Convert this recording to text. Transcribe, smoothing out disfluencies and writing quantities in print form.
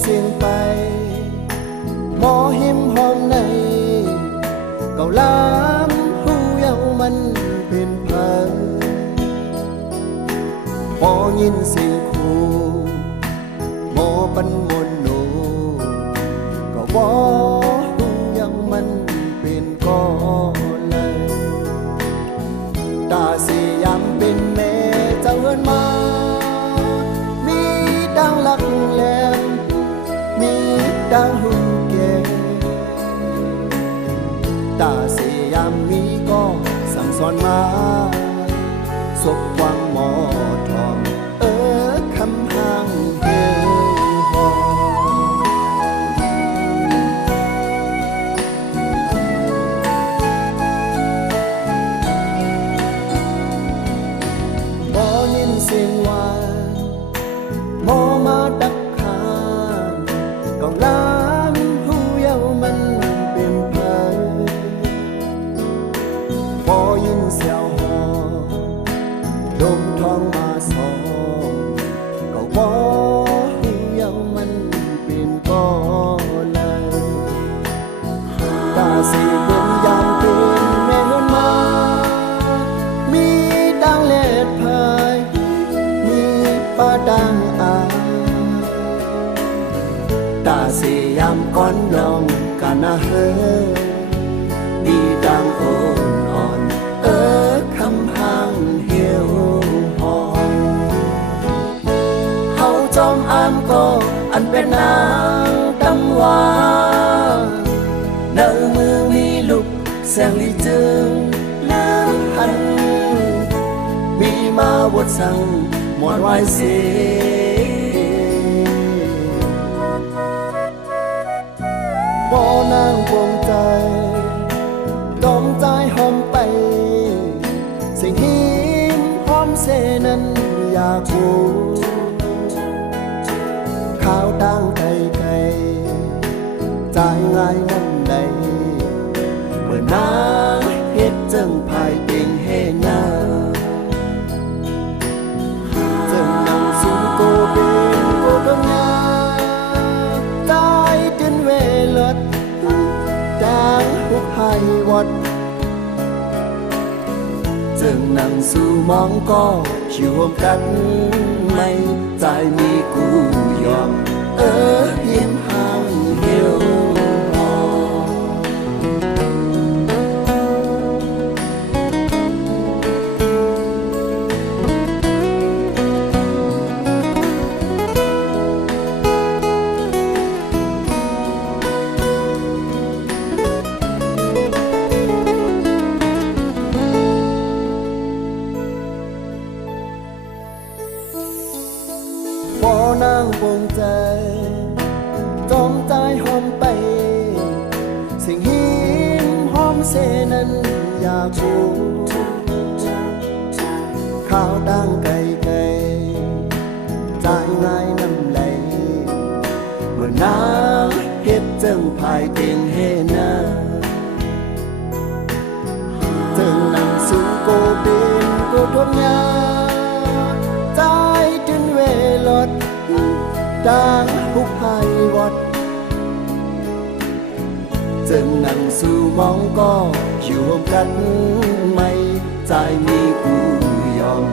เสียงไปหมอหิมหอมในเก่าล้ำหูเยามันเป็นเพิงพอยินเสียงครูหมอปันมนโนก็วอหูเยามันเป็นก้อนเลยตาเสียามเป็นแม่เจ้าเอิ้นมามีดังหลักแหลมมีดังหุ่นแก่ตาเสียามมีก็สั่งสอนมาศพวางหมอทองคำห่างเหี่ยวหอบ่ยินเสียงว่าหมอมาดักข้างกองล้านหูเยามันเป็นเพิงบ่ยินเสียวหอดมทองมาสองก็บ่หูเยามันเป็นก้อนเลยตาสีเป็นยามเป็นแม่เฮือนมามีดังเล็ดพายมีป้าดังอาตาสียามก้อนลองกันนะเฮดีดังโอนอ่อนคำห่างเหี่ยวหอนเฮาจอมอามก็อันเป็นนางตำวาเนื้อมือมีลุกแสงลีจึงเลือกหันมีมาบทสั่งหมวดไว้เสีบ่นางปวงใจดอมใจหอมไปสิ่งหิมหอมเสนั้นอยากรู้ข้าวดังไก่ไก่ใจง่ายนั่นใดเมื่อนางเฮ็ดจังภายเตียงเฮนาจังนั่งสูงโกเป็นโกกำงาตายจนเวลดจางหุบให้วัดจึงนั่งสู่มองก็ชิวมกันไม่ใจมีกูยอมยิ้มห่างเหี่ยวหอบ่นางปวงใจจอมใจหอมไปสิ่งหิมหอมเสนั้นอยากรู้ข้าวดังไก่ไก่ใจง่ายน้ำไหลเมื่อนางเฮ็ดจังภายเตียงเฮนาจึงนั่งสูงโกเป็นโกทนยาใจจนเวลดดังหุบให้วัดจึงนั่งสู่มองก็อยู่ร่วมกันไม่ใจมีกูยอม